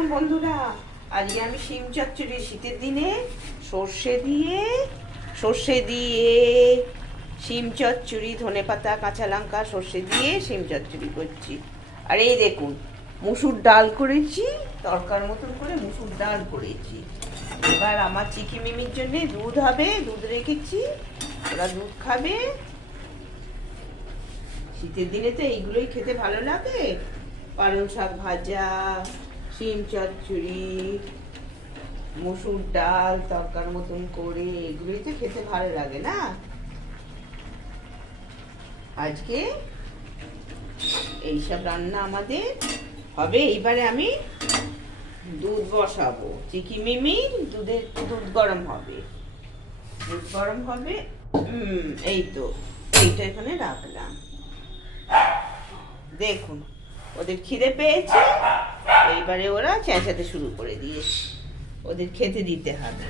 দেখুন বন্ধুরা, আজকে আমি শিম চচ্চড়ি শীতের দিনে সর্ষে দিয়ে সর্ষে দিয়ে শিম চচ্চড়ি, ধনে পাতা, কাঁচা লঙ্কা সর্ষে দিয়ে শিম চচ্চড়ি করছি। আর এই দেখুন, মুসুর ডাল করেছি, তরকার মতন করে মুসুর ডাল করেছি। এবার আমার চিকি মিমির জন্য দুধ হবে, দুধ রেখেছি ওরা দুধ খাবে। শীতের দিনে তো এইগুলোই খেতে ভালো লাগে, পালং শাক ভাজা শিম চচ্চড়ি, মসুর ডাল, তরকার মতন করে এগুলোই তো খেতে ভালো লাগে না? আজকে এইসব রান্না আমাদের হবে। এইবারে আমি দুধ বসাবো। চিকি মিমি দুধের দুধ গরম হবে। দুধ গরম হবে এই তো, এইটা এখানে রাখলাম। দেখুন, ওদের খিদে পেয়েছে? এইবারে ওরা চেঁচাতে শুরু করে দিয়েছে। ওদের খেতে দিতে হবে।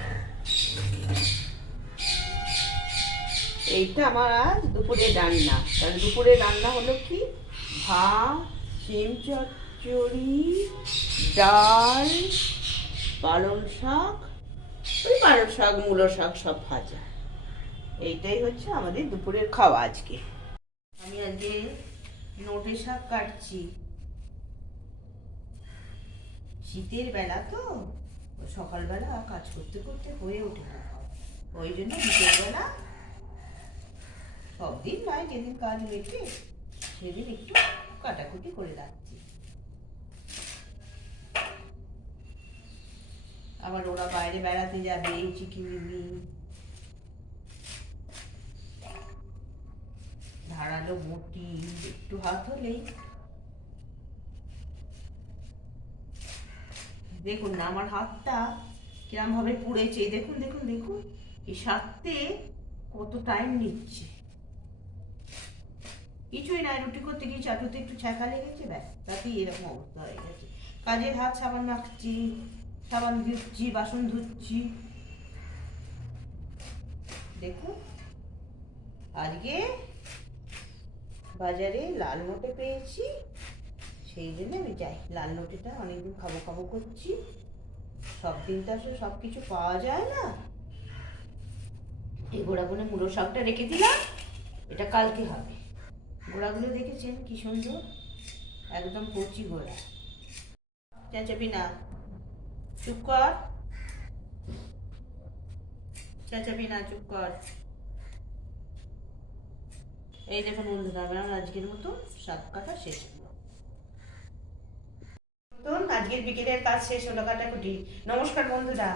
এইটা আমার আজ দুপুরে রান্না। তাহলে দুপুরে রান্না হলো কি? ভাত সিম চচ্চড়ি, ডাল, পালং শাক। ওই পালং শাক, মূলো শাক সব ভাজা। এইটাই হচ্ছে আমাদের দুপুরের খাওয়া আজকে। আমি আজকে নোটে শাক কাটছি। শীতের বেলা তো, সকালবেলা কাজ করতে করতে হয়ে ওঠে না ওই জন্য বিকেলবেলা সব দিন নয়, যেদিন কাজ মেটে সেদিন একটু কাটাকুটি করে রাখছি। আবার ওরা বাইরে বেড়াতে যাবে এই চিকিমিমি ধারালো মোটি একটু হাত হলেই দেখুন না, আমার হাতটা কিরম ভাবে পুড়েছে। দেখুন দেখুন দেখুন। এই সারতে কত টাইম নিচ্ছে। কিছুই নাই রুটি করতে গিয়ে চাটুতে একটু ছ্যাঁকা লেগেছে, ব্যাস, তাতেই এরকম অবস্থা হয়ে গেছে। কাজের হাত সাবান মাখছি, সাবান ধুচ্ছি, বাসন ধুচ্ছি। দেখুন, আজকে বাজারে লাল নোটে পেয়েছি। সেই জন্য আমি যাই। লাল নোটেটা অনেকদিন খাব খাব করছি। সব দিন তো আসলে সব কিছু পাওয়া যায় না। এই গোড়াগুলো মুলো শাকটা রেখে দিলাম। এটা কালকে হবে। গোড়াগুলো দেখেছেন? কি সুন্দর। একদম কচি গোড়া। চেঁচাবি না। চুপ কর। চেঁচাবি না, চুপ কর। এই দেখুন বন্ধুরা, আমার আজকের মতো সাত কাটা শেষ আজকের বিকেলের কাজ শেষ হলো কাটাকুটি। নমস্কার বন্ধুরা।